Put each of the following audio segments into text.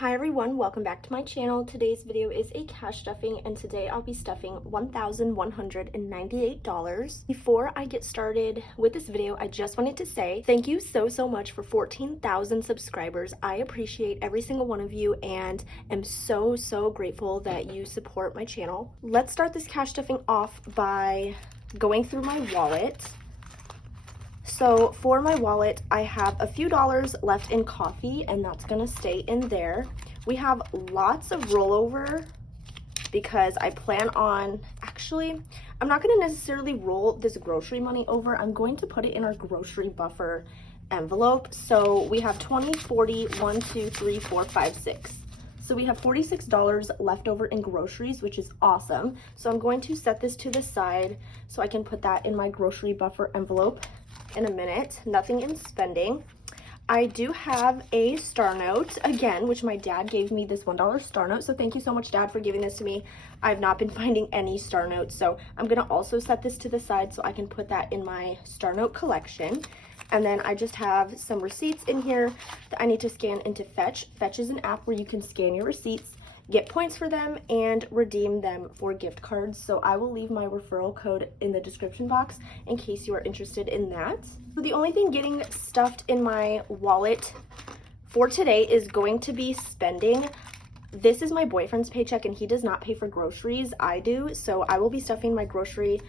Hi everyone, welcome back to my channel. Today's video is a cash stuffing and today I'll be stuffing $1,198. Before I get started with this video, I just wanted to say thank you so much for 14,000 subscribers. I appreciate every single one of you and am so grateful that you support my channel. Let's start this cash stuffing off by going through my wallet. So for my wallet, I have a few dollars left in coffee and that's gonna stay in there. We have lots of rollover because I plan on, actually, I'm not gonna necessarily roll this grocery money over. I'm going to put it in our grocery buffer envelope. So we have 20, 40, 1, 2, 3, 4, 5, 6. So we have $46 left over in groceries, which is awesome. So I'm going to set this to the side so I can put that in my grocery buffer envelope in a minute. Nothing in spending. I do have a star note again, which my dad gave me, this $1 star note. So thank you so much, Dad, for giving this to me. I've not been finding any star notes. So I'm gonna also set this to the side so I can put that in my star note collection. And then I just have some receipts in here that I need to scan into Fetch. Fetch is an app where you can scan your receipts, get points for them, and redeem them for gift cards. So I will leave my referral code in the description box in case you are interested in that. So the only thing getting stuffed in my wallet for today is going to be spending. This is my boyfriend's paycheck and he does not pay for groceries. I do. So I will be stuffing my grocery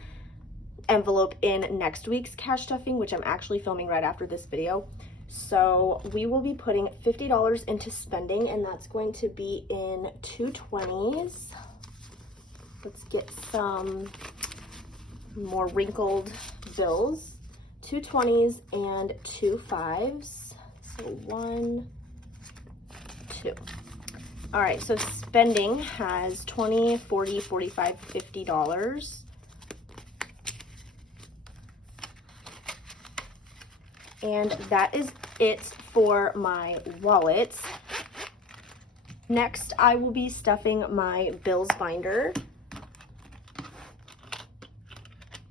envelope in next week's cash stuffing, which I'm actually filming right after this video. So we will be putting $50 into spending and that's going to be in 2 20s. Let's get some more wrinkled bills. 2 20s and 2 5s. So 1, 2. All right, so spending has 20, 40, 45, $50. And that is it for my wallet. Next, I will be stuffing my bills binder.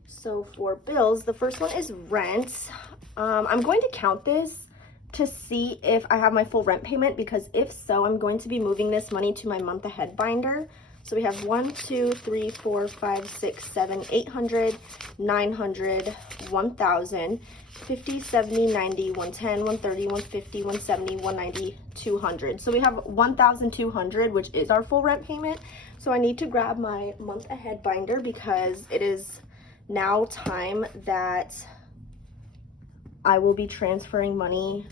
So for bills, the first one is rent. I'm going to count this to see if I have my full rent payment, because if so, I'm going to be moving this money to my month ahead binder. So we have 1, 2, 3, 4, 5, 6, 7, 800, 900, 1,000, 50, 70, 90, 110, 130, 150, 170, 190, 200. So we have 1,200, which is our full rent payment. So I need to grab my month ahead binder because it is now time that I will be transferring money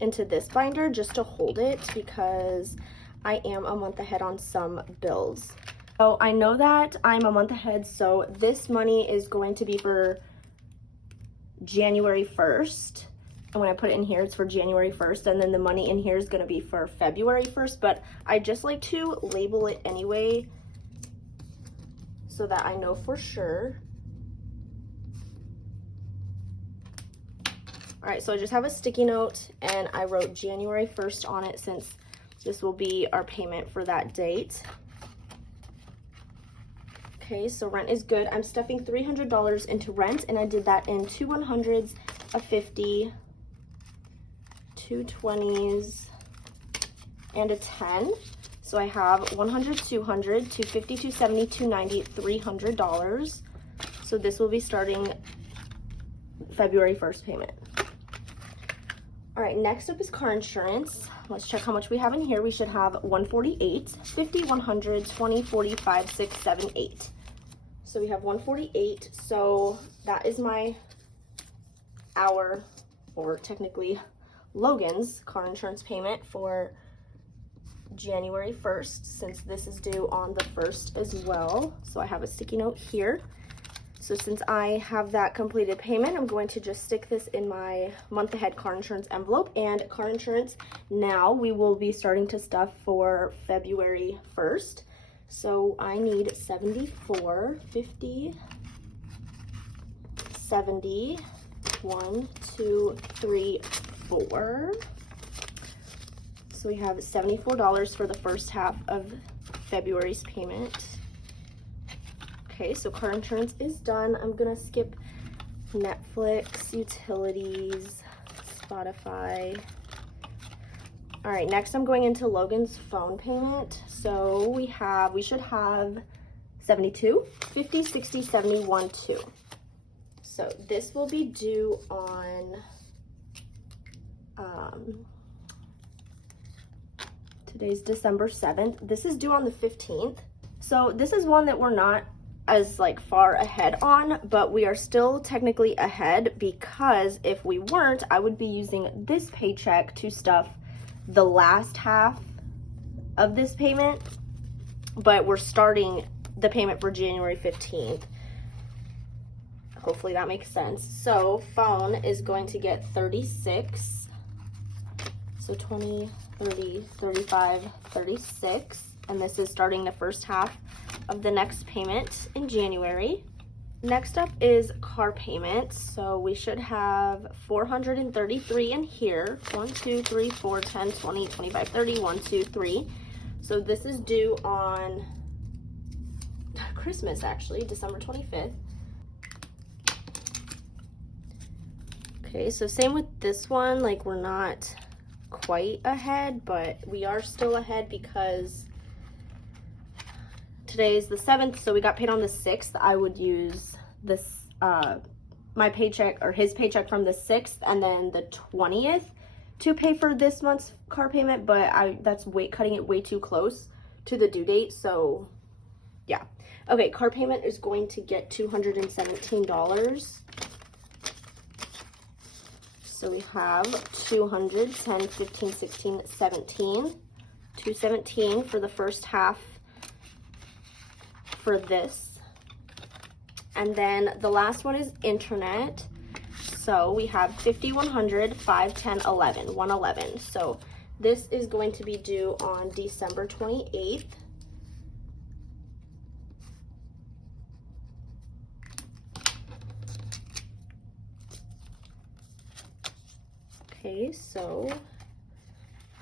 into this binder just to hold it because I am a month ahead on some bills. So I know that I'm a month ahead, so this money is going to be for January 1st. And when I put it in here, it's for January 1st. And then the money in here is going to be for February 1st. But I just like to label it anyway so that I know for sure. All right, so I just have a sticky note and I wrote January 1st on it since this will be our payment for that date. Okay, so rent is good. I'm stuffing $300 into rent and I did that in 2 100s, a 50, 2 20s, and a 10. So I have 100, 200, 250, 270, 290, $300. So this will be starting February 1st payment. All right, next up is car insurance. Let's check how much we have in here. We should have 148, 50, 100, 20, 45, 6, 7, 8. So we have 148. So that is our, or technically Logan's car insurance payment for January 1st, since this is due on the 1st as well. So I have a sticky note here. So since I have that completed payment, I'm going to just stick this in my month ahead car insurance envelope. And car insurance, now we will be starting to stuff for February 1st. So I need 74, 50, 70, 1, 2, 3, 4. So we have $74 for the first half of February's payment. Okay, so car insurance is done. I'm gonna skip Netflix, utilities, Spotify, All right, next I'm going into Logan's phone payment. So we should have 72, 50, 60, 71, 2. So this will be due on today's December 7th. This is due on the 15th. So this is one that we're not as like far ahead on, but we are still technically ahead, because if we weren't, I would be using this paycheck to stuff the last half of this payment, but we're starting the payment for January 15th. Hopefully that makes sense. So phone is going to get 36. So 20, 30, 35, 36. And this is starting the first half of the next payment in January. Next up is car payment. So we should have 433 in here. 1, 2, 3, 4, 10, 20, 25, 30, 1, 2, 3. So this is due on Christmas, actually, December 25th. Okay, so same with this one, like we're not quite ahead, but we are still ahead because today's the 7th, so we got paid on the 6th. I would use this, my paycheck or his paycheck from the 6th and then the 20th to pay for this month's car payment, but that's cutting it way too close to the due date, so yeah. Okay, car payment is going to get $217. So we have 200, 10, 15, 16, 17, 217 for the first half for this. And then the last one is internet. So we have 50, 100, 5, 10, 11, 111. So this is going to be due on December 28th. Okay, so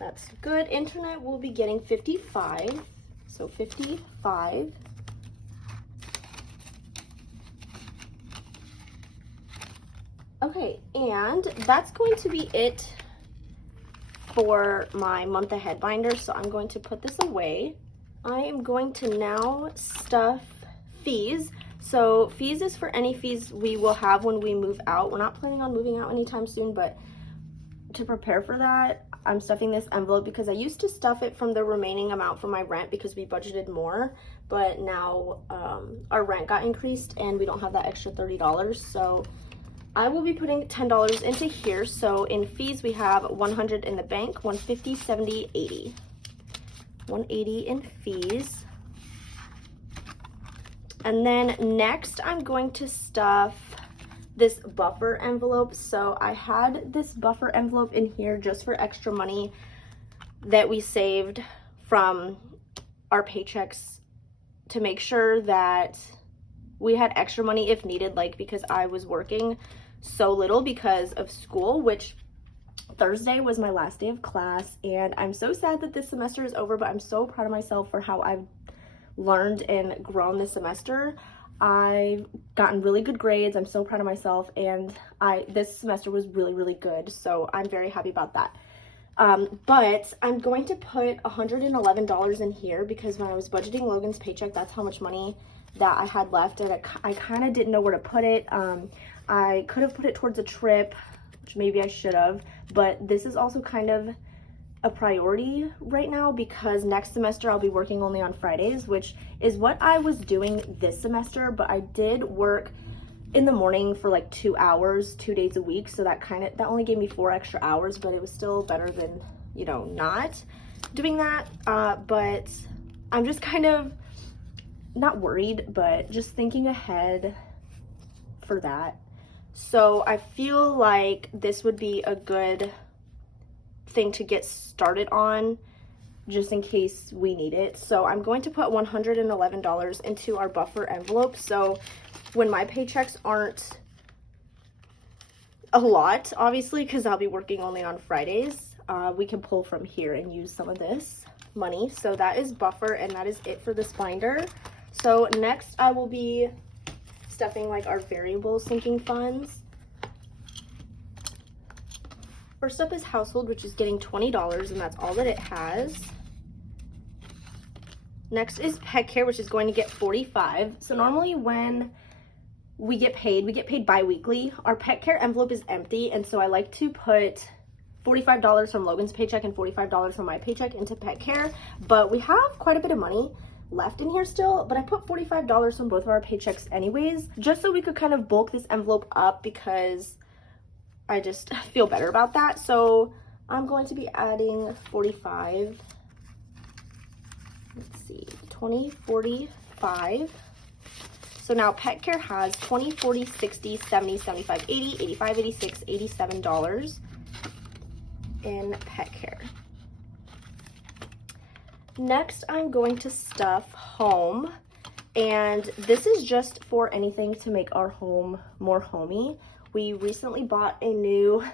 that's good. Internet will be getting 55, so 55. Okay, and that's going to be it for my month ahead binder, so I'm going to put this away. I am going to now stuff fees. So fees is for any fees we will have when we move out. We're not planning on moving out anytime soon, but to prepare for that, I'm stuffing this envelope because I used to stuff it from the remaining amount for my rent because we budgeted more, but now our rent got increased and we don't have that extra $30. So I will be putting $10 into here. So in fees, we have 100 in the bank, 150, 70, 80. 180 in fees. And then next, I'm going to stuff this buffer envelope. So I had this buffer envelope in here just for extra money that we saved from our paychecks to make sure that we had extra money if needed, like because I was working so little because of school, which Thursday was my last day of class, and I'm so sad that this semester is over, but I'm so proud of myself for how I've learned and grown this semester. I've gotten really good grades. I'm so proud of myself, and this semester was really good, so I'm very happy about that. But I'm going to put $111 in here because when I was budgeting Logan's paycheck, that's how much money that I had left, and I kind of didn't know where to put it. I could have put it towards a trip, which maybe I should have, but this is also kind of a priority right now because next semester I'll be working only on Fridays, which is what I was doing this semester, but I did work in the morning for like 2 hours, 2 days a week, so that only gave me 4 extra hours, but it was still better than, you know, not doing that. But I'm just kind of not worried, but just thinking ahead for that. So I feel like this would be a good thing to get started on just in case we need it. So I'm going to put $111 into our buffer envelope. So when my paychecks aren't a lot, obviously, because I'll be working only on Fridays, we can pull from here and use some of this money. So that is buffer, and that is it for this binder. So next I will be stuffing like our variable sinking funds. First up is household, which is getting $20, and that's all that it has. Next is pet care, which is going to get $45. So normally when we get paid bi-weekly. Our pet care envelope is empty, and so I like to put $45 from Logan's paycheck and $45 from my paycheck into pet care, but we have quite a bit of money left in here still, but I put $45 from both of our paychecks anyways, just so we could kind of bulk this envelope up because I just feel better about that. So I'm going to be adding 45, let's see, 20, 45. So now pet care has 20, 40, 60, 70, 75, 80, 85, 86, $87 in pet care. Next, I'm going to stuff home, and this is just for anything to make our home more homey. We recently bought a new,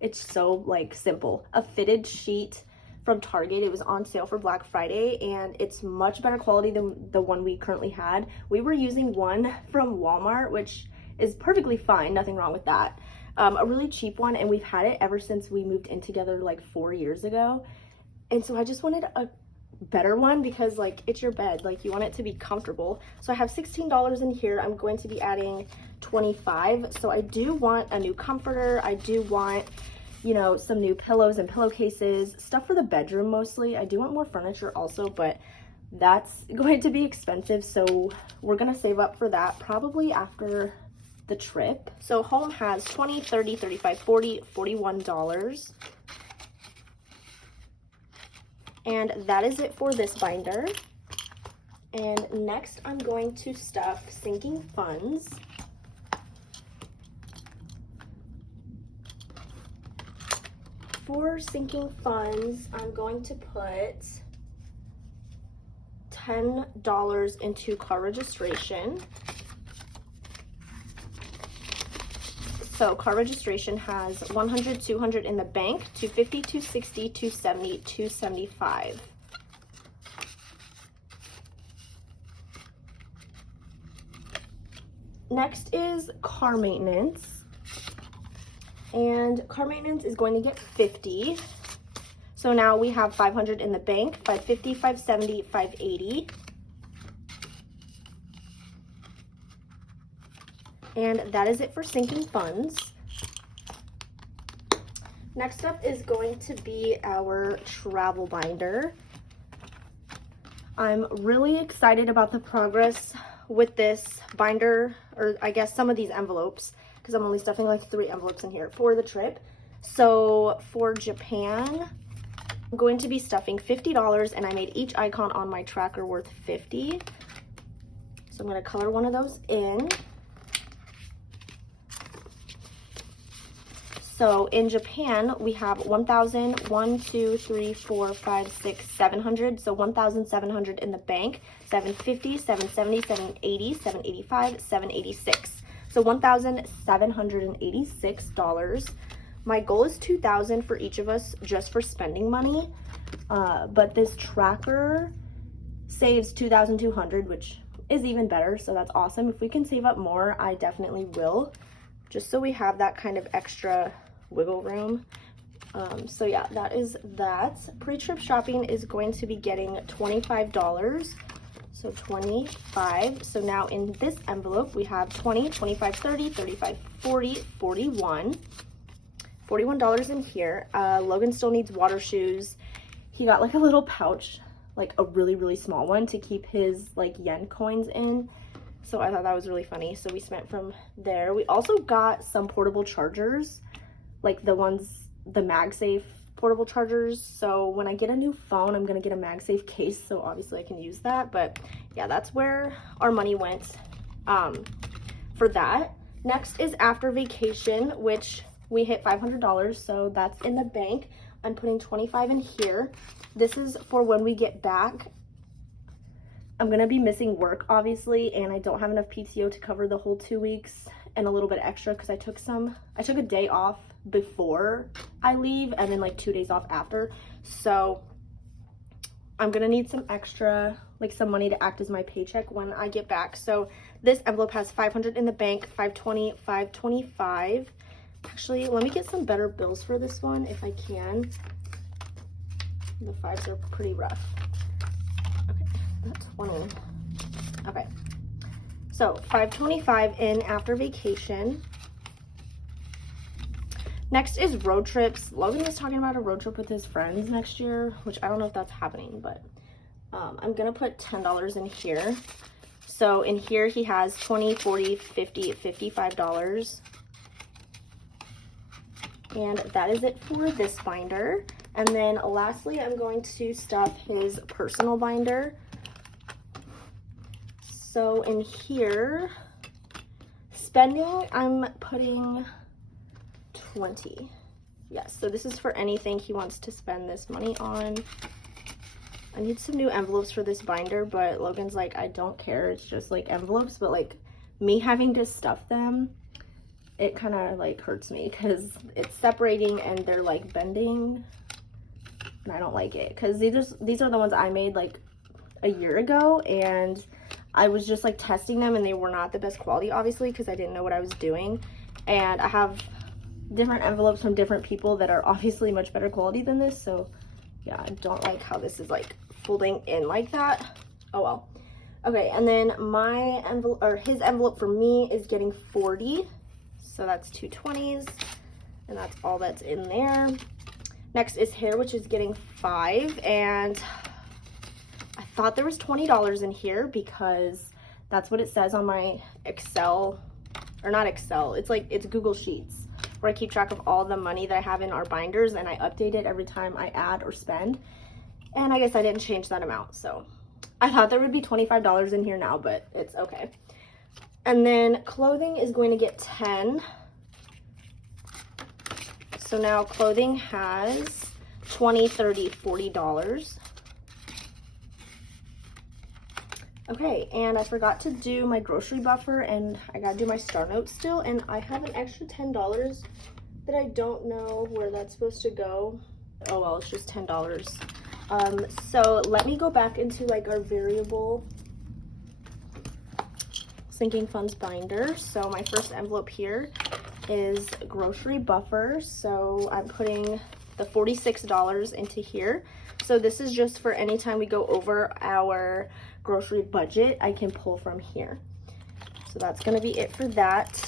it's so like simple, a fitted sheet from Target. It was on sale for Black Friday, and it's much better quality than the one we currently had. We were using one from Walmart, which is perfectly fine, nothing wrong with that. A really cheap one, and we've had it ever since we moved in together like 4 years ago. And so I just wanted a better one because like it's your bed, like you want it to be comfortable. So I have $16 in here. I'm going to be adding 25. So I do want a new comforter. I do want, you know, some new pillows and pillowcases, stuff for the bedroom mostly. I do want more furniture also, but that's going to be expensive, so we're gonna save up for that probably after the trip. So home has 20, 30, 35, 40, $41. And that is it for this binder. And next I'm going to stuff sinking funds. For sinking funds, I'm going to put $10 into car registration. So car registration has 100, 200 in the bank, 250, 260, 270, 275. Next is car maintenance. And car maintenance is going to get 50. So now we have 500 in the bank, 550, 570, 580. And that is it for sinking funds. Next up is going to be our travel binder. I'm really excited about the progress with this binder, or I guess some of these envelopes, because I'm only stuffing like 3 envelopes in here for the trip. So for Japan, I'm going to be stuffing $50, and I made each icon on my tracker worth 50. So I'm going to color one of those in. So in Japan, we have 1,000, 1, 2, 3, 4, 5, 6, 700. So 1,700 in the bank, 750, 770, 780, 785, 786. So $1,786. My goal is $2,000 for each of us just for spending money. But this tracker saves $2,200, which is even better. So that's awesome. If we can save up more, I definitely will, just so we have that kind of extra wiggle room. So yeah, that is that. Pre-trip shopping is going to be getting $25. So 25. So now in this envelope, we have 20, 25, 30, 35, 40, 41. $41 in here. Logan still needs water shoes. He got like a little pouch, like a really, really small one to keep his like yen coins in. So I thought that was really funny. So we spent from there. We also got some portable chargers, like the MagSafe portable chargers. So when I get a new phone, I'm gonna get a MagSafe case, so obviously I can use that. But yeah, that's where our money went for that. Next is after vacation, which we hit $500, so that's in the bank. I'm putting 25 in here. This is for when we get back. I'm gonna be missing work, obviously, and I don't have enough PTO to cover the whole 2 weeks and a little bit extra because I took a day off before I leave and then like 2 days off after. So I'm gonna need some extra, like some money to act as my paycheck when I get back. So this envelope has 500 in the bank, 520, 525. Actually, let me get some better bills for this one if I can. The 5s are pretty rough. Okay, that's 20. Okay, so $5.25 in after vacation. Next is road trips. Logan was talking about a road trip with his friends next year, which I don't know if that's happening, but I'm gonna put $10 in here. So in here he has $20, $40, $50, $55. And that is it for this binder. And then lastly, I'm going to stuff his personal binder. So in here, spending, I'm putting 20. Yes, so this is for anything he wants to spend this money on. I need some new envelopes for this binder, but Logan's like, I don't care. It's just like envelopes, but like me having to stuff them, it kind of like hurts me because it's separating and they're like bending and I don't like it because these are the ones I made like a year ago and I was just like testing them and they were not the best quality, obviously, because I didn't know what I was doing. And I have different envelopes from different people that are obviously much better quality than this. So yeah, I don't like how this is like folding in like that. Oh well. Okay, and then my envelope, or his envelope for me, is getting 40. So that's 2 20s, and that's all that's in there. Next is hair, which is getting 5, and I thought there was $20 in here because that's what it says on my Excel, or not Excel, it's like, it's Google Sheets, where I keep track of all the money that I have in our binders, and I update it every time I add or spend. And I guess I didn't change that amount, so I thought there would be $25 in here now, but it's okay. And then clothing is going to get 10. So now clothing has $20, $30, $40. Okay, and I forgot to do my grocery buffer, and I gotta do my star notes still, and I have an extra $10 that I don't know where that's supposed to go. Oh well, it's just $10. So let me go back into like our variable sinking funds binder. So my first envelope here is grocery buffer. So I'm putting the $46 into here. So this is just for any time we go over our grocery budget, I can pull from here. So that's gonna be it for that.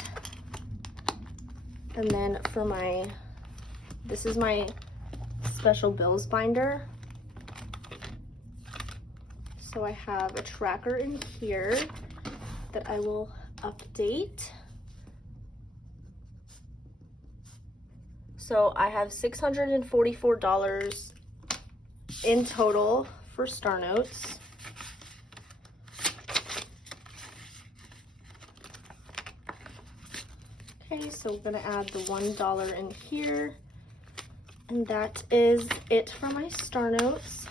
And then for my, this is my special bills binder. So I have a tracker in here that I will update. So I have $644 in total for star notes. Okay, so we're gonna add the $1 in here. And that is it for my star notes.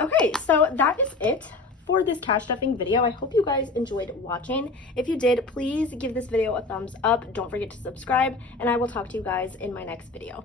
Okay, so that is it for this cash stuffing video. I hope you guys enjoyed watching. If you did, please give this video a thumbs up. Don't forget to subscribe, and I will talk to you guys in my next video.